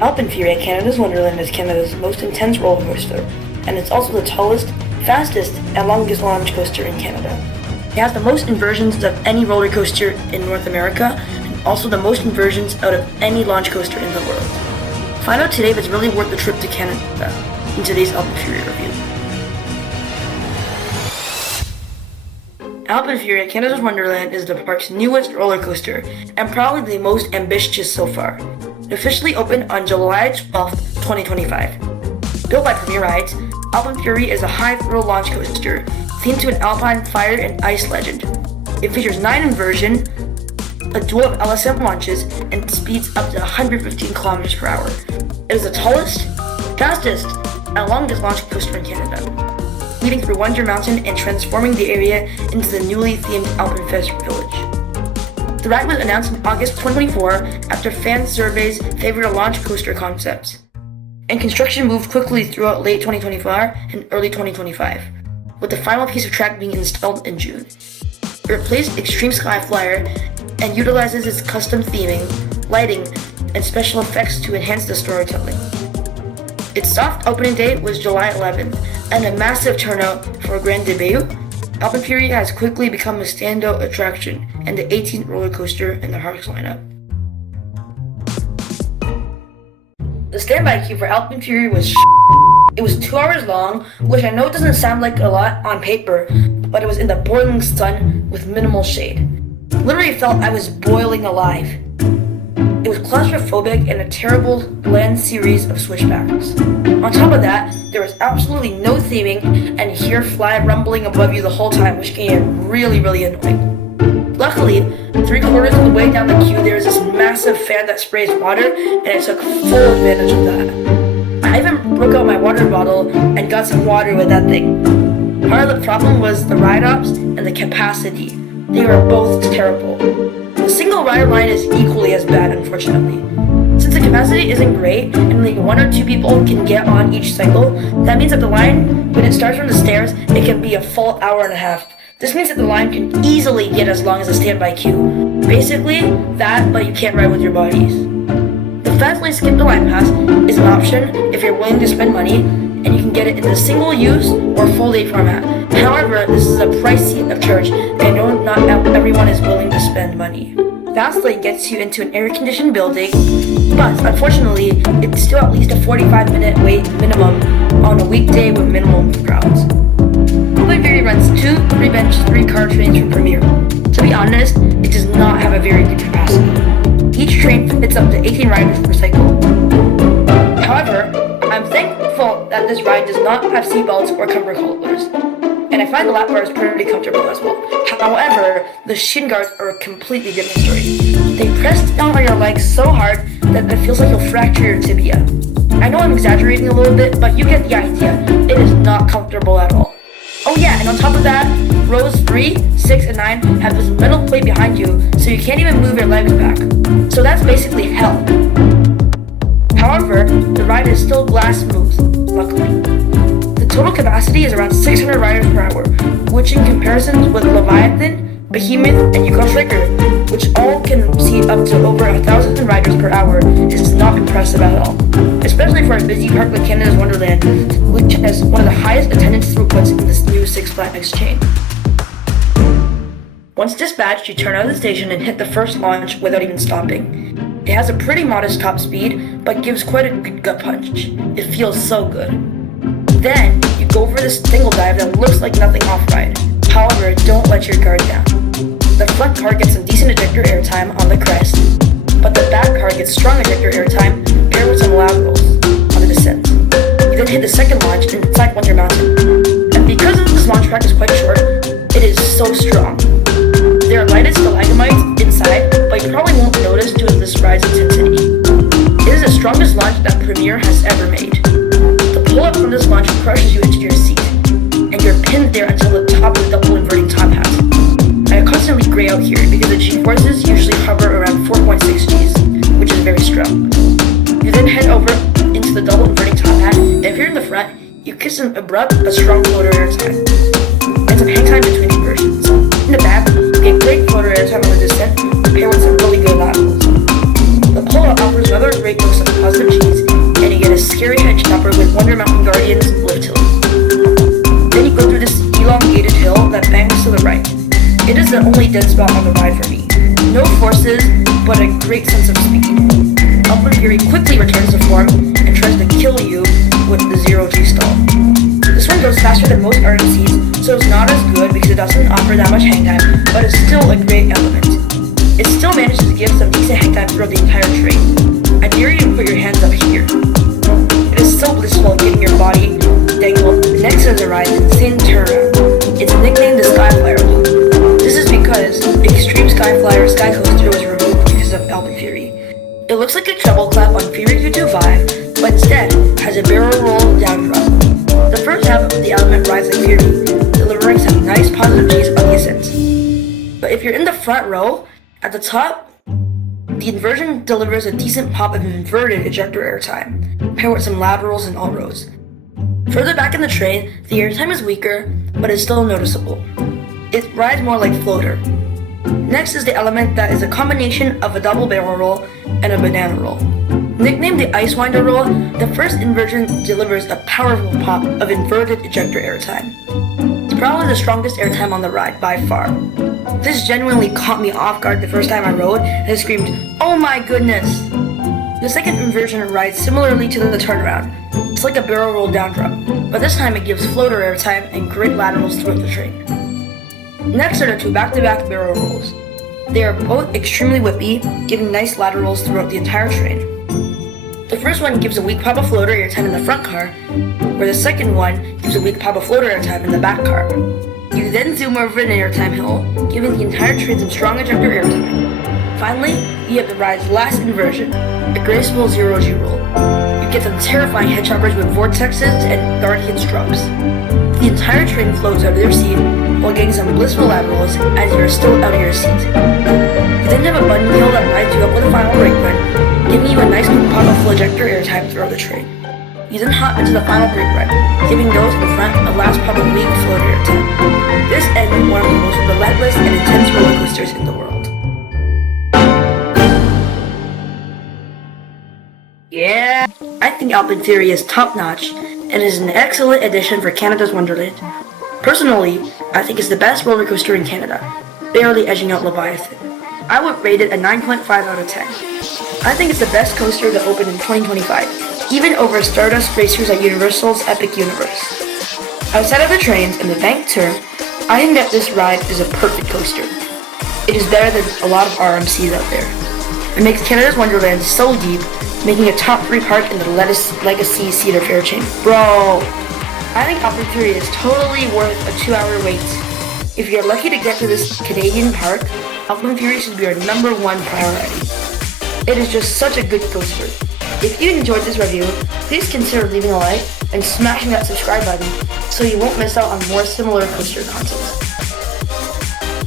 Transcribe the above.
AlpenFury at Canada's Wonderland is Canada's most intense roller coaster, and it's also the tallest, fastest, and longest launch coaster in Canada. It has the most inversions of any roller coaster in North America, and also the most inversions out of any launch coaster in the world. Find out today if it's really worth the trip to Canada in today's AlpenFury review. AlpenFury at Canada's Wonderland is the park's newest roller coaster, and probably the most ambitious so far. It officially opened on July 12, 2025. Built by Premier Rides, AlpenFury is a high-thrill launch coaster themed to an alpine fire and ice legend. It features 9 inversions, a duel of LSM launches, and speeds up to 115 kilometers per hour. It is the tallest, fastest, and longest launch coaster in Canada, leading through Wonder Mountain and transforming the area into the newly themed AlpenFury village. The ride was announced in August 2024 after fan surveys favored a launch coaster concept, and construction moved quickly throughout late 2024 and early 2025, with the final piece of track being installed in June. It replaced Extreme Sky Flyer and utilizes its custom theming, lighting, and special effects to enhance the storytelling. Its soft opening date was July 11th, and a massive turnout for a grand debut. AlpenFury has quickly become a standout attraction and the 18th roller coaster in the park's lineup. The standby queue for AlpenFury was It was 2 hours long, which I know doesn't sound like a lot on paper, but it was in the boiling sun with minimal shade. Literally felt I was boiling alive. It was claustrophobic and a terrible, bland series of switchbacks. On top of that, there was absolutely no theming, and you hear fly rumbling above you the whole time, which can get really annoying. Luckily, 3/4 of the way down the queue, there was this massive fan that sprays water, and I took full advantage of that. I even broke out my water bottle and got some water with that thing. Part of the problem was the ride ops and the capacity. They were both terrible. The single rider line is equally as bad, unfortunately. Since the capacity isn't great and only 1 or 2 people can get on each cycle, that means that the line, when it starts from the stairs, it can be a full hour and a half. This means that the line can easily get as long as a standby queue. Basically, that, but you can't ride with your bodies. The fast lane skip the line pass is an option if you're willing to spend money, and you can get it in the single-use or full-day format. However, this is a pricey of charge, and I know not everyone is willing to spend money. Fast lane gets you into an air-conditioned building, but unfortunately, it's still at least a 45-minute wait minimum on a weekday with minimal crowds. AlpenFury runs 2 3-bench, 3-car trains from Premier. To be honest, it does not have a very good capacity. Each train fits up to 18 riders per cycle. However, I'm thankful that this ride does not have seatbelts or comfort collars, and I find the lap bars pretty comfortable as well. However, the shin guards are a completely different story. They press down on your legs so hard that it feels like you'll fracture your tibia. I know I'm exaggerating a little bit, but you get the idea. It is not comfortable at all. Oh yeah, and on top of that, rows 3, 6, and 9 have this metal plate behind you, so you can't even move your legs back. So that's basically hell. However, the ride is still glass smooth, luckily. The total capacity is around 600 riders per hour, which in comparison with Leviathan, Behemoth, and Yukon Striker, which all can seat up to over 1,000 riders per hour, is not impressive at all. Especially for a busy park like Canada's Wonderland, which has one of the highest attendance throughputs in this new Six Flags chain. Once dispatched, you turn out of the station and hit the first launch without even stopping. It has a pretty modest top speed, but gives quite a good gut punch. It feels so good. Then, you go for this single dive that looks like nothing off-ride. However, don't let your guard down. The front car gets some decent ejector airtime on the crest, but the back car gets strong ejector airtime paired with some loud rolls on the descent. You then hit the second launch inside Wonder Mountain. And because this launch track is quite short, it is so strong. There are lighted stalagmites inside, but you probably won't notice due to this ride's intensity. It is the strongest launch that Premier has ever made. The pull-up from this launch crushes you into your seat, and you're pinned there until the top of the double inverting top hat. I constantly gray out here because the G-forces usually hover around 4.6 Gs, which is very strong. You then head over into the double inverting top hat, and if you're in the front, you kiss an abrupt but strong floater airtime, and some hang time between inversions. In the back, you get great floater airtime on the descent, paired with some really good laterals. The Pullout offers another great dose of positive cheese, and you get a scary hedge topper with Wonder Mountain Guardians lift hill. Then you go through this elongated hill that bangs to the right. It is the only dead spot on the ride for me. No forces, but a great sense of speed. AlpenFury quickly returns to form and tries to kill you with the 0G stall. This one goes faster than most RMCs, so it's not as good because it doesn't offer that much hang time, but it's still a great element. It still manages to give some decent hang time throughout the entire train. I dare you to put your hands up here. It is so blissful getting your body dangled next to the ride's insane turnaround. It's nicknamed the Skyflyer loop. This is because Extreme Skyflyer Sky Coaster was removed because of AlpenFury. It looks like a treble clap on Fury 225, but instead has a barrel roll down drop. The first half of the element rides like Fury, delivering some nice positive G's on the ascent. But if you're in the front row, at the top, the inversion delivers a decent pop of inverted ejector airtime, paired with some laterals in all rows. Further back in the train, the airtime is weaker, but is still noticeable. It rides more like floater. Next is the element that is a combination of a double barrel roll and a banana roll. Nicknamed the Ice Winder roll, the first inversion delivers a powerful pop of inverted ejector airtime. It's probably the strongest airtime on the ride by far. This genuinely caught me off guard the first time I rode, and I screamed, "Oh my goodness!" The second inversion rides similarly to the turnaround. It's like a barrel roll down drop, but this time it gives floater airtime and great laterals throughout the train. Next are the two back-to-back barrel rolls. They are both extremely whippy, giving nice laterals throughout the entire train. The first one gives a weak pop of floater airtime in the front car, where the second one gives a weak pop of floater airtime in the back car. You then zoom over an airtime hill, giving the entire train some strong ejector airtime. Finally, you have the ride's last inversion, a graceful 0G roll. You get some terrifying head choppers with vortexes and Guardians drops. The entire train floats out of your seat while getting some blissful laterals as you're still out of your seat. You then have a button wheel that rides you up with a final brake run, giving you a nice pop of full ejector airtime throughout the train. You then hop into the final brake run, giving those in the front a last pop of weak floater airtime. This ends one of the most relentless and intense roller coasters in the world. Yeah, I think AlpenFury is top-notch and is an excellent addition for Canada's Wonderland. Personally, I think it's the best roller coaster in Canada, barely edging out Leviathan. I would rate it a 9.5 out of 10. I think it's the best coaster to open in 2025, even over Stardust Racers at Universal's Epic Universe. Outside of the trains and the banked turn, I think that this ride is a perfect coaster. It is better than a lot of RMCs out there. It makes Canada's Wonderland so deep, making a top 3 park in the Legacy Cedar Fair chain. Bro, I think AlpenFury is totally worth a 2-hour wait. If you're lucky to get to this Canadian park, AlpenFury should be your #1 priority. It is just such a good coaster. If you enjoyed this review, please consider leaving a like and smashing that subscribe button so you won't miss out on more similar coaster content.